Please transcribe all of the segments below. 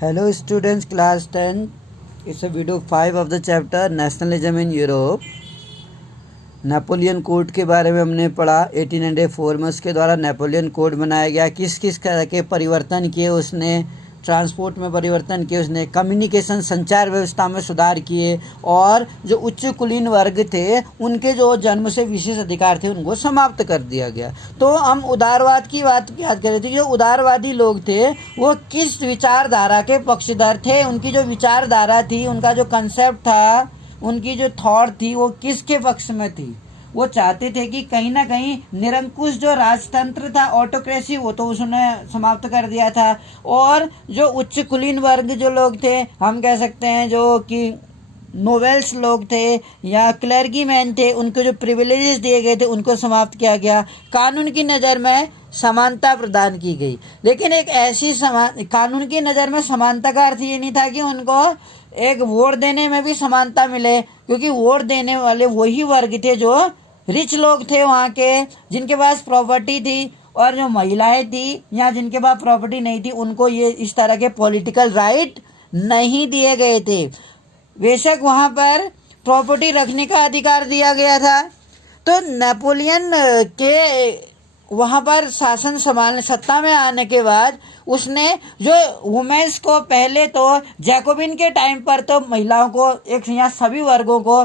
Hello students, class 10. It's a video 5 of the chapter Nationalism in Europe. Napoleon code के बारे में हमने पढ़ा। 1804 में उसके द्वारा नेपोलियन कोड बनाया गया। किस किस तरह के परिवर्तन किए उसने, ट्रांसपोर्ट में परिवर्तन किए उसने, कम्युनिकेशन संचार व्यवस्था में सुधार किए, और जो उच्च कुलीन वर्ग थे उनके जो जन्म से विशेष अधिकार थे उनको समाप्त कर दिया गया। तो हम उदारवाद की बात याद कर रहे थे। जो उदारवादी लोग थे वो किस विचारधारा के पक्षधर थे, उनकी जो विचारधारा थी, उनका जो कंसेप्ट था, उनकी जो थॉट थी वो किसके पक्ष में थी। वो चाहते थे कि कहीं ना कहीं निरंकुश जो राजतंत्र था, ऑटोक्रेसी, वो तो उसने समाप्त कर दिया था। और जो उच्च कुलीन वर्ग जो लोग थे, हम कह सकते हैं जो कि नोवेल्स लोग थे या क्लर्गी मैन थे, उनको जो प्रिविलेजेस दिए गए थे उनको समाप्त किया गया। कानून की नज़र में समानता प्रदान की गई, लेकिन एक ऐसी कानून की नज़र में समानता का अर्थ ये नहीं था कि उनको एक वोट देने में भी समानता मिले, क्योंकि वोट देने वाले वही वर्ग थे जो रिच लोग थे वहाँ के, जिनके पास प्रॉपर्टी थी, और जो महिलाएं थी या जिनके पास प्रॉपर्टी नहीं थी उनको ये इस तरह के पॉलिटिकल राइट नहीं दिए गए थे। बेशक वहाँ पर प्रॉपर्टी रखने का अधिकार दिया गया था। तो नेपोलियन के वहाँ पर शासन संभालने, सत्ता में आने के बाद उसने जो वुमेन्स को, पहले तो जैकोबिन के टाइम पर तो महिलाओं को, एक या सभी वर्गों को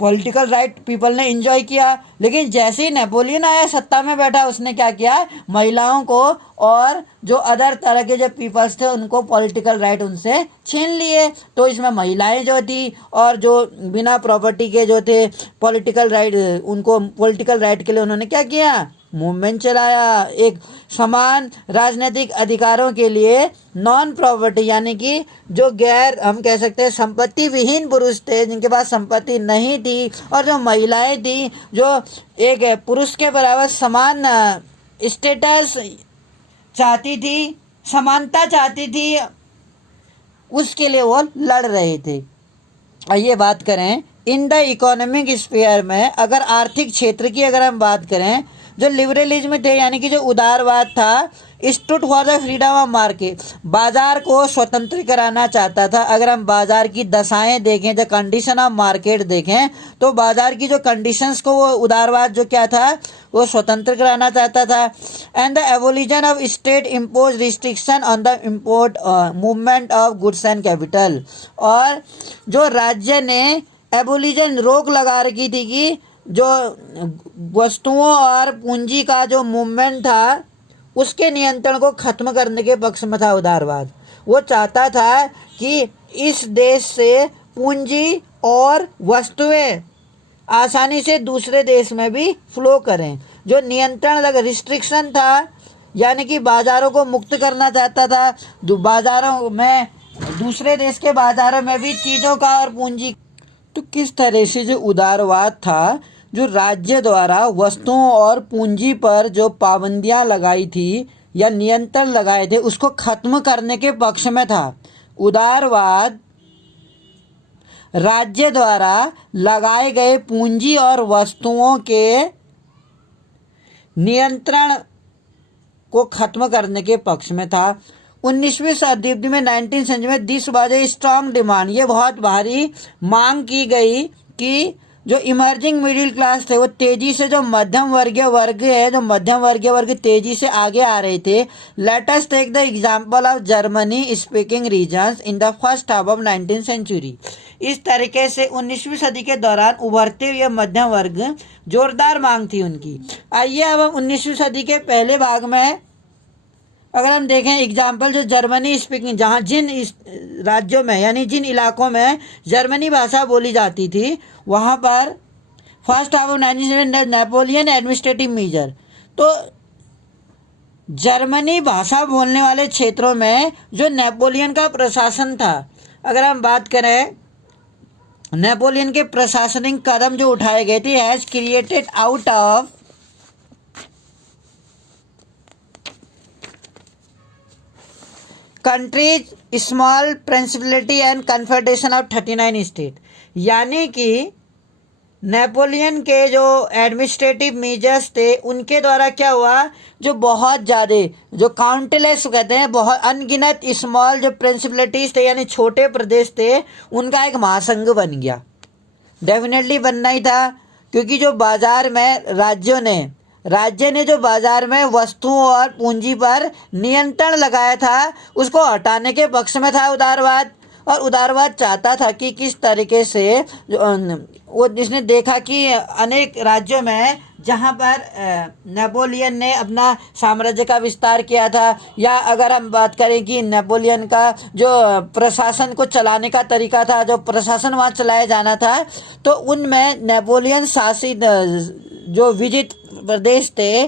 पॉलिटिकल राइट पीपल ने एंजॉय किया, लेकिन जैसे ही नेपोलियन आया सत्ता में बैठा, उसने क्या किया, महिलाओं को और जो अदर तरह के जो पीपल्स थे उनको पॉलिटिकल राइट उनसे छीन लिए। तो इसमें महिलाएं जो थी और जो बिना प्रॉपर्टी के जो थे पॉलिटिकल राइट, उनको पॉलिटिकल राइट के लिए उन्होंने क्या किया, मूवमेंट चलाया। एक समान राजनीतिक अधिकारों के लिए नॉन प्रॉपर्टी, यानी कि जो गैर, हम कह सकते हैं संपत्ति विहीन पुरुष थे, जिनके पास संपत्ति नहीं थी, और जो महिलाएं थी जो एक पुरुष के बराबर समान स्टेटस चाहती थी, समानता चाहती थी, उसके लिए वो लड़ रहे थे। आइए बात करें इन द इकोनॉमिक स्फीयर में। अगर आर्थिक क्षेत्र की अगर हम बात करें, जो लिबरलिज्म थे यानी कि जो उदारवाद था, stood for the freedom of market, बाजार को स्वतंत्र कराना चाहता था। अगर हम बाजार की दशाएं देखें, द कंडीशन ऑफ मार्केट देखें, तो बाजार की जो कंडीशंस को वो उदारवाद जो क्या था, वो स्वतंत्र कराना चाहता था। And the evolution of state impose restriction on the import movement of goods and capital, और जो राज्य ने एबोलिशन, रोक लगा रखी थी कि जो वस्तुओं और पूंजी का जो मूवमेंट था उसके नियंत्रण को खत्म करने के पक्ष में था उदारवाद। वो चाहता था कि इस देश से पूंजी और वस्तुएं आसानी से दूसरे देश में भी फ्लो करें। जो नियंत्रण लगा, रिस्ट्रिक्शन था, यानी कि बाजारों को मुक्त करना चाहता था। बाजारों में, दूसरे देश के बाजारों में भी चीज़ों का और पूंजी। तो किस तरह से जो उदारवाद था, जो राज्य द्वारा वस्तुओं और पूंजी पर जो पाबंदियां लगाई थी या नियंत्रण लगाए थे उसको खत्म करने के पक्ष में था। उदारवाद राज्य द्वारा लगाए गए पूंजी और वस्तुओं के नियंत्रण को खत्म करने के पक्ष में था। 19वीं शताब्दी में, 19th सेंचुरी में, this was a strong demand, ये बहुत भारी मांग की गई कि जो इमर्जिंग मिडिल क्लास थे वो तेजी से, जो मध्यम वर्गीय वर्ग है, जो मध्यम वर्गीय वर्ग तेजी से आगे आ रहे थे। Let us take the example of Germany speaking regions in the first half of 19th century. इस तरीके से 19वीं सदी के दौरान उभरते हुए मध्यम वर्ग, जोरदार मांग थी उनकी। आइए अब हम 19वीं सदी के पहले भाग में अगर हम देखें एग्जाम्पल, जो जर्मनी स्पीकिंग, जहाँ जिन राज्यों में यानी जिन इलाकों में जर्मनी भाषा बोली जाती थी वहाँ पर first half of 19th Napoleon administrative measure. तो जर्मनी भाषा बोलने वाले क्षेत्रों में जो नेपोलियन का प्रशासन था, अगर हम बात करें नेपोलियन के प्रशासनिक कदम जो उठाए गए थे, has created out of countries small principality and confederation of 39 state, यानी कि नेपोलियन के जो एडमिनिस्ट्रेटिव मेजर्स थे उनके द्वारा क्या हुआ, जो बहुत ज़्यादा, जो काउंटलेस कहते हैं, बहुत अनगिनत स्मॉल जो प्रिंसिपलिटीज थे यानी छोटे प्रदेश थे, उनका एक महासंघ बन गया। डेफिनेटली बनना ही था, क्योंकि जो बाजार में राज्य ने जो बाजार में वस्तुओं और पूंजी पर नियंत्रण लगाया था, उसको हटाने के पक्ष में था उदारवाद। और उदारवाद चाहता था कि किस तरीके से वो जिसने देखा कि अनेक राज्यों में जहाँ पर नेपोलियन ने अपना साम्राज्य का विस्तार किया था, या अगर हम बात करें कि नेपोलियन का जो प्रशासन को चलाने का तरीका था, जो प्रशासन वहाँ चलाया जाना था, तो उनमें नेपोलियन शासित जो विजित प्रदेश थे,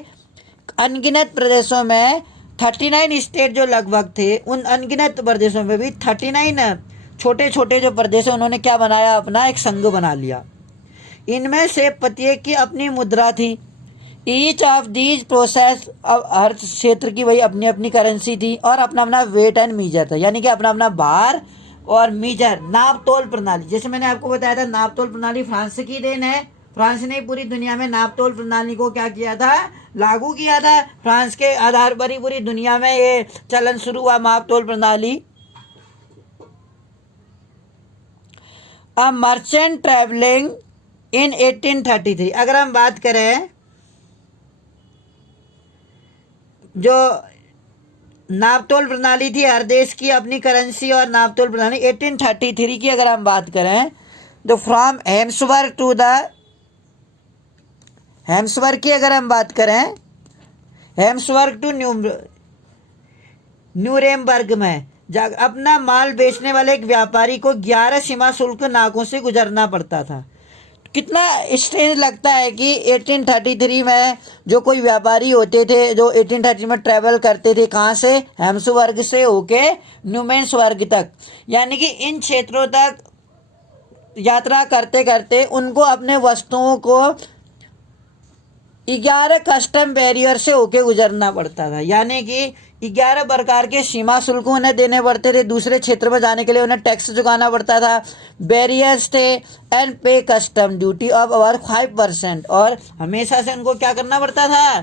अनगिनत प्रदेशों में 39 स्टेट जो लगभग थे, उन अनगिनत प्रदेशों में भी 39 छोटे छोटे जो प्रदेश हैं, उन्होंने क्या बनाया, अपना एक संघ बना लिया। इनमें से प्रत्येक की अपनी मुद्रा थी। ईच ऑफ दीज प्रोसेस, हर क्षेत्र की वही अपनी अपनी करेंसी थी और अपना अपना वेट एंड मीजर था, यानी कि अपना अपना भार और मीजर, नाप तोल प्रणाली। जैसे मैंने आपको बताया था, नाप तोल प्रणाली फ्रांस की देन है। फ्रांस ने पूरी दुनिया में नाप तोल प्रणाली को क्या किया था, लागू किया था। फ्रांस के आधार पर ही पूरी दुनिया में ये चलन शुरू हुआ, नाप तोल प्रणाली। अ मर्चेंट ट्रैवलिंग इन 1833, अगर हम बात करें जो नापतोल प्रणाली थी, हर देश की अपनी करेंसी और नापतोल प्रणाली, 1833 की अगर हम बात करें तो फ्रॉम हेम्सबर्ग की अगर हम बात करें, हेम्सबर्ग टू न्यूरेमबर्ग में अपना माल बेचने वाले एक व्यापारी को 11 सीमा शुल्क नाकों से गुजरना पड़ता था। कितना स्ट्रेंज लगता है कि 1833 में जो कोई व्यापारी होते थे, जो 1830 में ट्रैवल करते थे, कहाँ से, हेम्सबर्ग से होके न्यूमेंसबर्ग तक, यानी कि इन क्षेत्रों तक यात्रा करते करते उनको अपने वस्तुओं को 11 कस्टम बैरियर से होके गुजरना पड़ता था। यानी कि 11 प्रकार के सीमा शुल्क उन्हें देने पड़ते थे। दूसरे क्षेत्र में जाने के लिए उन्हें टैक्स चुकाना पड़ता था, बैरियर्स थे, एंड पे कस्टम ड्यूटी ऑफ अवर 5%, और हमेशा से उनको क्या करना पड़ता था,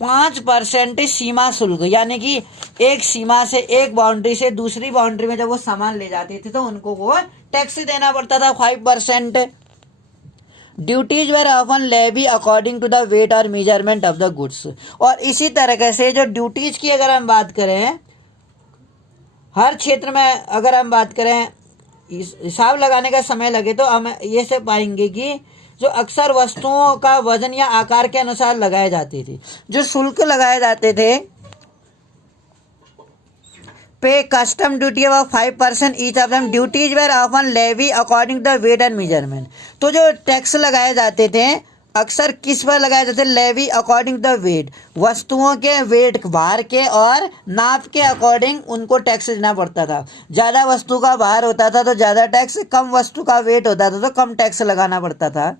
5% सीमा शुल्क, यानी कि एक सीमा से, एक बाउंड्री से दूसरी बाउंड्री में जब वो सामान ले जाते थे तो उनको वो टैक्स देना पड़ता था 5%। Duties were often levy according to the weight और मेजरमेंट ऑफ द गुड्स। और इसी तरीके से जो ड्यूटीज की अगर हम बात करें, हर क्षेत्र में अगर हम बात करें, हिसाब लगाने का समय लगे तो हम ये से पाएंगे कि जो अक्सर वस्तुओं का वजन या आकार के अनुसार लगाए जाते थे। जो शुल्क लगाए जाते थे, pay custom duty of 5% each of them, duties were often levy according to the weight and measurement. तो जो टैक्स लगाए जाते थे अक्सर किस पर लगाए जाते, लेवी अकॉर्डिंग द वेट, वस्तुओं के वेट, भार के और नाप के अकॉर्डिंग उनको टैक्स देना पड़ता था। ज़्यादा वस्तु का भार होता था तो ज़्यादा टैक्स, कम वस्तु का वेट होता था तो कम टैक्स लगाना पड़ता था,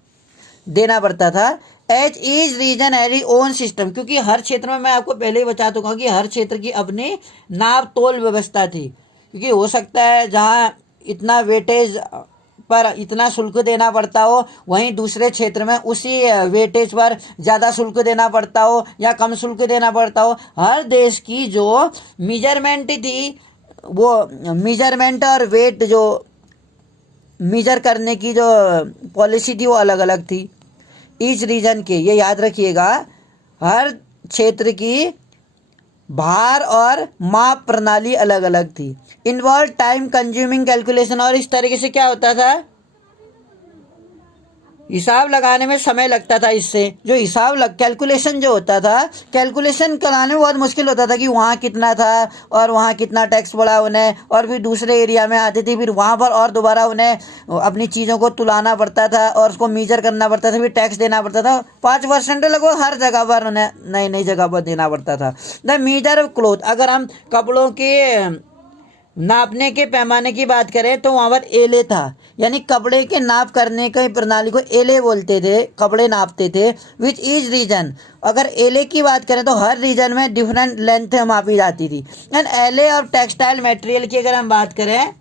देना पड़ता था। एच ईच रीजन एरी ओन सिस्टम, क्योंकि हर क्षेत्र में, मैं आपको पहले ही बता चुका हूँ कि हर क्षेत्र की अपनी नाप तोल व्यवस्था थी। क्योंकि हो सकता है जहाँ इतना वेटेज पर इतना शुल्क देना पड़ता हो, वहीं दूसरे क्षेत्र में उसी वेटेज पर ज़्यादा शुल्क देना पड़ता हो या कम शुल्क देना पड़ता हो। हर देश की जो मेजरमेंट थी, वो मेजरमेंट और वेट जो मेजर करने की जो पॉलिसी थी वो अलग अलग थी। ईच रीजन के, ये याद रखिएगा, हर क्षेत्र की भार और माप प्रणाली अलग अलग थी। इन्वॉल्व टाइम कंज्यूमिंग कैलकुलेशन, और इस तरीके से क्या होता था, हिसाब लगाने में समय लगता था। इससे जो कैलकुलेशन जो होता था, कैलकुलेशन कराने में बहुत मुश्किल होता था कि वहाँ कितना था और वहाँ कितना टैक्स पड़ा उन्हें, और फिर दूसरे एरिया में आती थी, फिर वहाँ पर और दोबारा उन्हें अपनी चीज़ों को तुलाना पड़ता था और उसको मीजर करना पड़ता था, फिर टैक्स देना पड़ता था। 5% लगभग हर जगह पर उन्हें नई नई जगह पर देना पड़ता था। द मीजर ऑफ क्लोथ, अगर हम कपड़ों के नापने के पैमाने की बात करें तो वहाँ पर एले था, यानी कपड़े के नाप करने की प्रणाली को एले बोलते थे, कपड़े नापते थे। विच इज रीजन, अगर एले की बात करें तो हर रीजन में डिफरेंट लेंथ मापी जाती थी। एंड एले और टेक्सटाइल मटेरियल की अगर हम बात करें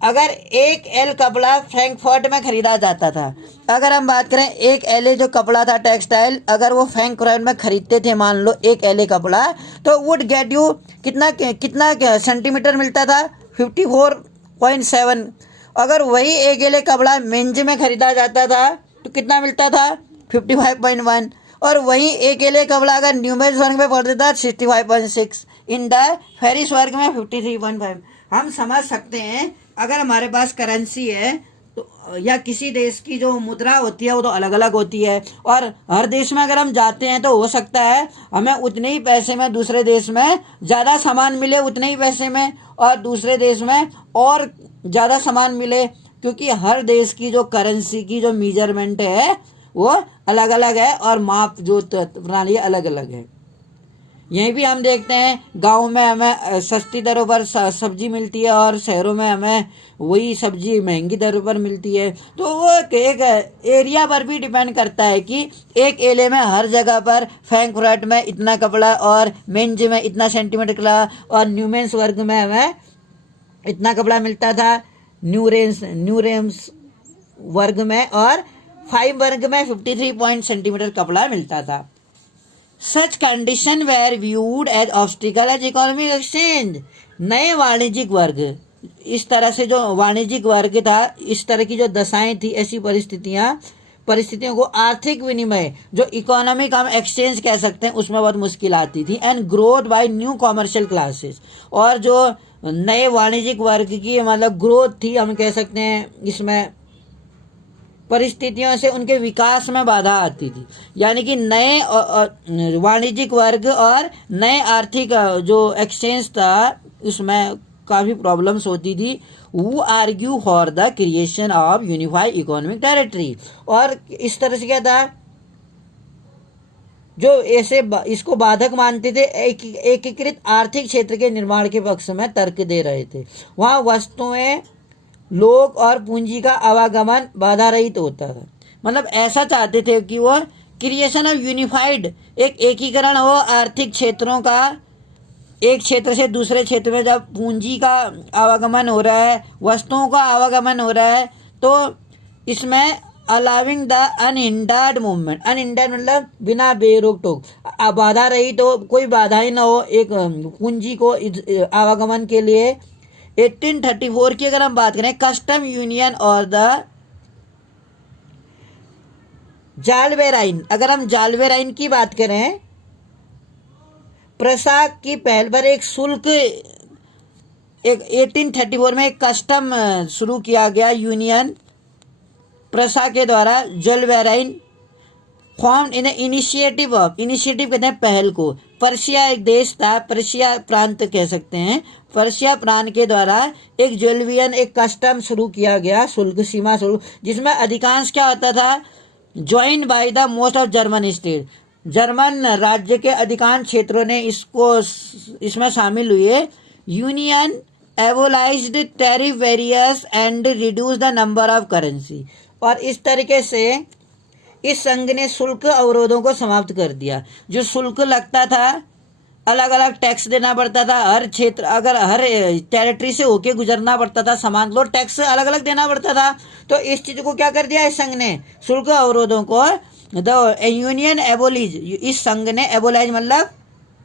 अगर 1 L कपड़ा फ्रैंकफर्ट में खरीदा जाता था, अगर हम बात करें 1 LA जो कपड़ा था टेक्सटाइल, अगर वो फ्रैंकफर्ट में खरीदते थे मान लो 1 LA कपड़ा, तो वुड गेट यू कितना कितना सेंटीमीटर मिलता था, 54.7। अगर वही 1 LA कपड़ा मेंज में खरीदा जाता था तो कितना मिलता था, 55.1। और वहीं 1 LA कपड़ा अगर न्यूमेरिक वर्ग में पढ़ते था 65.6, इन द फेरिस वर्ग में 53.5। हम समझ सकते हैं अगर हमारे पास करेंसी है तो या किसी देश की जो मुद्रा होती है वो तो अलग अलग होती है, और हर देश में अगर हम जाते हैं तो हो सकता है हमें उतने ही पैसे में दूसरे देश में ज़्यादा सामान मिले उतने ही पैसे में, और दूसरे देश में और ज़्यादा सामान मिले, क्योंकि हर देश की जो करेंसी की जो मेजरमेंट है वो अलग अलग है और माप जो प्रणाली अलग अलग है। यहीं भी हम देखते हैं गांव में हमें सस्ती दरों पर सब्जी मिलती है और शहरों में हमें वही सब्जी महंगी दरों पर मिलती है। तो वो एक एरिया पर भी डिपेंड करता है कि 1 LA में हर जगह पर फ्रैंकफर्ट में इतना कपड़ा और मेंज में इतना सेंटीमीटर कपड़ा और न्यूमेंस वर्ग में हमें इतना कपड़ा मिलता था, न्यूरेम्स वर्ग में और 5 वर्ग में 53 सेंटीमीटर कपड़ा मिलता था। Such condition were viewed as obstacle as economic exchange. नए वाणिज्यिक वर्ग, इस तरह से जो वाणिज्यिक वर्ग था, इस तरह की जो दशाएं थी, ऐसी परिस्थितियों को आर्थिक विनिमय जो इकोनॉमिक हम एक्सचेंज कह सकते हैं उसमें बहुत मुश्किल आती थी। And growth by new commercial classes, और जो नए वाणिज्यिक वर्ग की मतलब ग्रोथ थी हम कह सकते हैं, इसमें परिस्थितियों से उनके विकास में बाधा आती थी। यानी कि नए वाणिज्यिक वर्ग और नए आर्थिक जो एक्सचेंज था उसमें काफ़ी प्रॉब्लम्स होती थी। वो argue for the creation of unified economic territory, और इस तरह से क्या था जो ऐसे इसको बाधक मानते थे, एकीकृत आर्थिक क्षेत्र के निर्माण के पक्ष में तर्क दे रहे थे। वहाँ वस्तुएं, लोग और पूंजी का आवागमन बाधा रहित होता था। मतलब ऐसा चाहते थे कि वो क्रिएशन ऑफ यूनिफाइड, एक एकीकरण हो आर्थिक क्षेत्रों का, एक क्षेत्र से दूसरे क्षेत्र में जब पूंजी का आवागमन हो रहा है, वस्तुओं का आवागमन हो रहा है, तो इसमें allowing the unhindered movement, unhindered मतलब बिना बेरोक टोक, बाधा रहित हो, कोई बाधा ही ना हो एक पूंजी को आवागमन के लिए। 1834 की अगर हम बात करें, कस्टम यूनियन और द जालवेराइन, अगर हम जालवेराइन की बात करें, प्रसा की पहल पर एक शुल्क, एक 1834 में एक कस्टम शुरू किया गया यूनियन प्रसा के द्वारा, Zollverein form in initiative of, initiative कहते हैं पहल को। पर्शिया एक देश था, पर्शिया प्रांत कह सकते हैं, पर्शिया प्रांत के द्वारा एक ज्वेलवियन, एक कस्टम शुरू किया गया, शुल्क सीमा शुल्क, जिसमें अधिकांश क्या होता था, join by the most of German state, German राज्य के अधिकांश क्षेत्रों ने इसमें शामिल हुए। Union abolished tariff barriers and reduce the number of currency, और इस तरीके से इस संघ ने शुल्क अवरोधों को समाप्त कर दिया। जो शुल्क लगता था, अलग अलग टैक्स देना पड़ता था, हर क्षेत्र अगर हर टेरिटरी से होके गुजरना पड़ता था सामान, तो टैक्स अलग अलग देना पड़ता था। तो इस चीज को क्या कर दिया इस संघ ने, शुल्क अवरोधों को द यूनियन एबोलिज, इस संघ ने एबोलाइज मतलब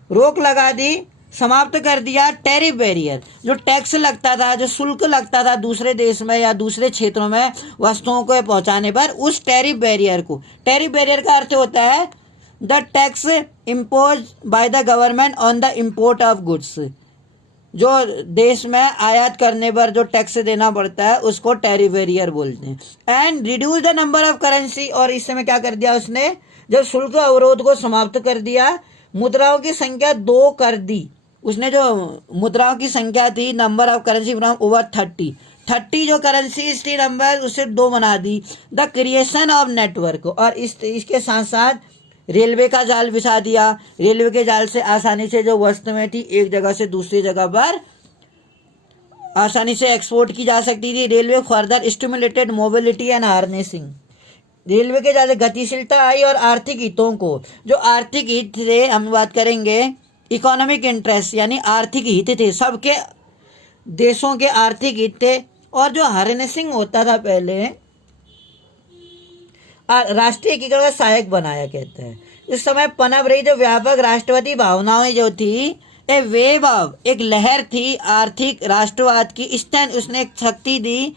रोक लगा दी, समाप्त कर दिया टैरिफ बैरियर, जो टैक्स लगता था, जो शुल्क लगता था दूसरे देश में या दूसरे क्षेत्रों में वस्तुओं को पहुंचाने पर, उस टैरिफ बैरियर को, टैरिफ बैरियर का अर्थ होता है the tax impose by the government on the import of goods, जो देश में आयात करने पर जो टैक्स देना पड़ता है उसको टैरिफ बैरियर बोलते हैं। And reduce the number of currency, और इस समय क्या कर दिया उसने, जब शुल्क अवरोध को समाप्त कर दिया, मुद्राओं की संख्या 2 कर दी उसने। जो मुद्राओं की संख्या थी, number of currency from over 30 जो करेंसी थी नंबर, उससे 2 बना दी। द क्रिएशन ऑफ नेटवर्क, और इसके साथ साथ रेलवे का जाल बिछा दिया। रेलवे के जाल से आसानी से जो वस्तुएं थी एक जगह से दूसरी जगह पर आसानी से एक्सपोर्ट की जा सकती थी। Railway further stimulated mobility and harnessing, railway के जाल से गतिशीलता आई और आर्थिक हितों को, जो आर्थिक हित थे हम बात करेंगे, इकोनॉमिक इंटरेस्ट यानी आर्थिक हित थे, सबके देशों के आर्थिक हित थे, और जो हार्नेसिंग होता था पहले, राष्ट्रीय एकीकरण का सहायक बनाया कहते हैं। इस समय पनप रही जो व्यापक राष्ट्रवादी भावनाएं जो थी, ए वेव ऑफ, एक लहर थी आर्थिक राष्ट्रवाद की, स्टैंड उसने एक शक्ति दी,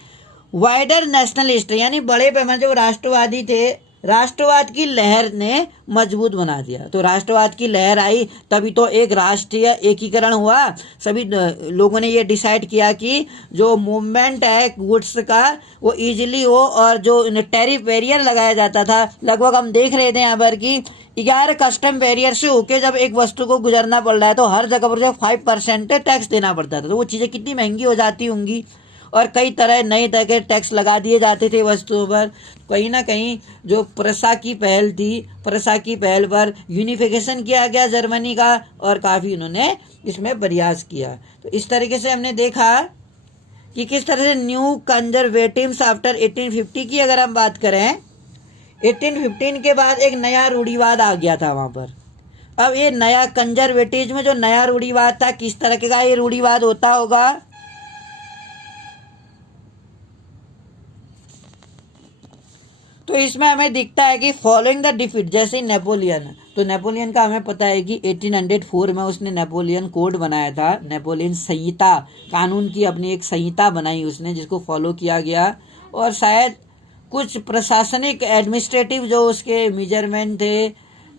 वाइडर नेशनलिस्ट यानी बड़े पैमाने जो राष्ट्रवादी थे, राष्ट्रवाद की लहर ने मजबूत बना दिया। तो राष्ट्रवाद की लहर आई तभी तो एक राष्ट्रीय एकीकरण हुआ। सभी लोगों ने ये डिसाइड किया कि जो मूवमेंट है गुड्स का वो इजीली हो, और जो टैरिफ बैरियर लगाया जाता था, लगभग हम देख रहे थे यहाँ पर कि 11 कस्टम बैरियर से होके जब एक वस्तु को गुजरना पड़ रहा है तो हर जगह पर जो 5% टैक्स देना पड़ता था। तो वो चीज़ें कितनी महंगी हो जाती होंगी, और कई तरह नए तरह के टैक्स लगा दिए जाते थे वस्तुओं पर। कहीं ना कहीं जो प्रसा की पहल थी, प्रसा की पहल पर यूनिफिकेशन किया गया जर्मनी का, और काफ़ी उन्होंने इसमें प्रयास किया। तो इस तरीके से हमने देखा कि किस तरह से न्यू कंजर्वेटिव्स आफ्टर 1850 की अगर हम बात करें, 1815 के बाद एक नया रूढ़िवाद आ गया था वहाँ पर। अब ये नया कंजर्वेटिव में जो नया रूढ़िवाद था, किस तरह का ये रूढ़िवाद होता होगा, तो इसमें हमें दिखता है कि फॉलोइंग द डिफीट, जैसे नेपोलियन, तो नेपोलियन का हमें पता है कि 1804 में उसने नेपोलियन कोड बनाया था, नेपोलियन संहिता, कानून की अपनी एक संहिता बनाई उसने, जिसको फॉलो किया गया। और शायद कुछ प्रशासनिक एडमिनिस्ट्रेटिव जो उसके मेजरमेंट थे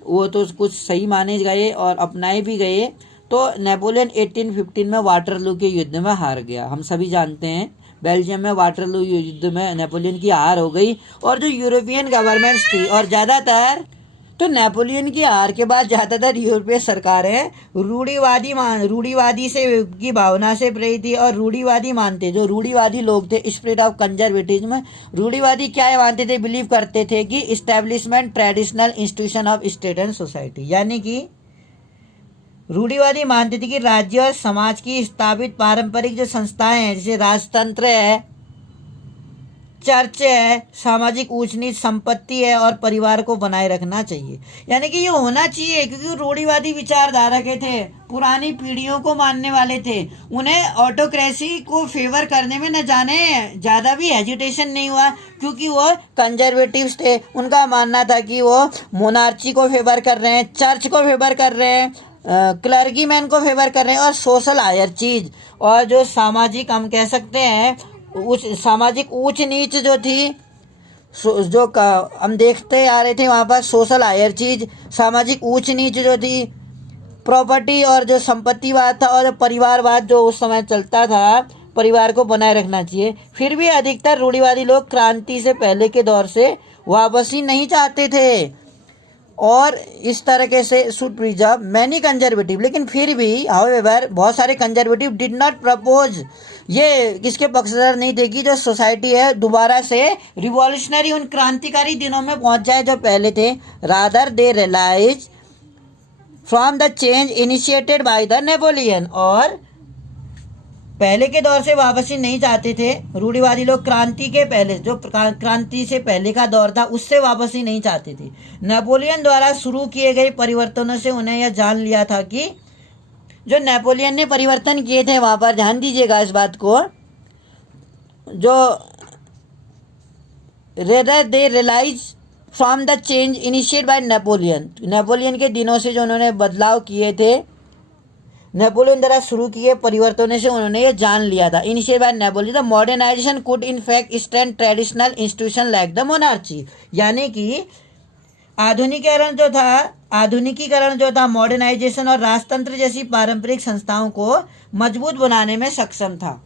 वो तो कुछ सही माने गए और अपनाए भी गए। तो नेपोलियन 1815 में वाटरलू के युद्ध में हार गया। हम सभी जानते हैं बेल्जियम में वाटरलू युद्ध में नेपोलियन की हार हो गई। और जो यूरोपियन गवर्नमेंट्स थी, और ज़्यादातर तो नेपोलियन की हार के बाद ज़्यादातर यूरोपीय सरकारें रूढ़िवादी से की भावना से प्रेरित थी, और रूढ़िवादी मानते, जो रूढ़िवादी लोग थे, स्पिरिट ऑफ कंजर्वेटिज्म, रूढ़िवादी क्या मानते थे, बिलीव करते थे कि establishment traditional institution of state and society, यानी कि रूढ़िवादी मानते थे कि राज्य और समाज की स्थापित पारंपरिक जो संस्थाएं हैं, जैसे राजतंत्र है, चर्च है, सामाजिक ऊंच नीच संपत्ति है, और परिवार को बनाए रखना चाहिए। यानी कि ये होना चाहिए, क्योंकि रूढ़िवादी विचारधारा के थे, पुरानी पीढ़ियों को मानने वाले थे, उन्हें ऑटोक्रेसी को फेवर करने में न जाने ज़्यादा भी हेजिटेशन नहीं हुआ, क्योंकि वो कंजर्वेटिव्स थे। उनका मानना था कि वो मोनार्ची को फेवर कर रहे हैं, चर्च को फेवर कर रहे हैं, क्लर्गी मैन को फेवर कर रहे हैं, और सोशल हायर चीज, और जो सामाजिक हम कह सकते हैं सामाजिक ऊंच नीच जो थी, जो हम देखते आ रहे थे वहाँ पर, सोशल हायर चीज, सामाजिक ऊंच नीच जो थी, प्रॉपर्टी और जो संपत्तिवाद था, और परिवारवाद जो उस समय चलता था, परिवार को बनाए रखना चाहिए। फिर भी अधिकतर रूढ़िवादी लोग क्रांति से पहले के दौर से वापसी नहीं चाहते थे, और इस तरीके से शुड प्रिजर्व मैनी कंजर्वेटिव, लेकिन फिर भी हाउएवर बहुत सारे कंजर्वेटिव डिड नॉट प्रपोज, ये किसके पक्षधर नहीं थे कि जो सोसाइटी है दोबारा से रिवॉल्यूशनरी, उन क्रांतिकारी दिनों में पहुंच जाए जो पहले थे। Rather they realise from the change initiated by the Napoleon, और पहले के दौर से वापसी नहीं चाहते थे रूढ़िवादी लोग। क्रांति के पहले, जो क्रांति से पहले का दौर था, उससे वापसी नहीं चाहते थे। नेपोलियन द्वारा शुरू किए गए परिवर्तनों से उन्हें यह जान लिया था कि जो नेपोलियन ने परिवर्तन किए थे वहाँ पर, ध्यान दीजिएगा इस बात को, जो rather they realise from the change initiate by Napoleon, Napoleon के दिनों से जो उन्होंने बदलाव किए थे, नेपोलियन द्वारा शुरू किए परिवर्तनों से उन्होंने ये जान लिया था। Initiate by Napoleon, the modernisation could in fact stand traditional institution like the monarchy, यानी कि आधुनिकीकरण जो था मॉडर्नाइजेशन और राजतंत्र जैसी पारंपरिक संस्थाओं को मजबूत बनाने में सक्षम था।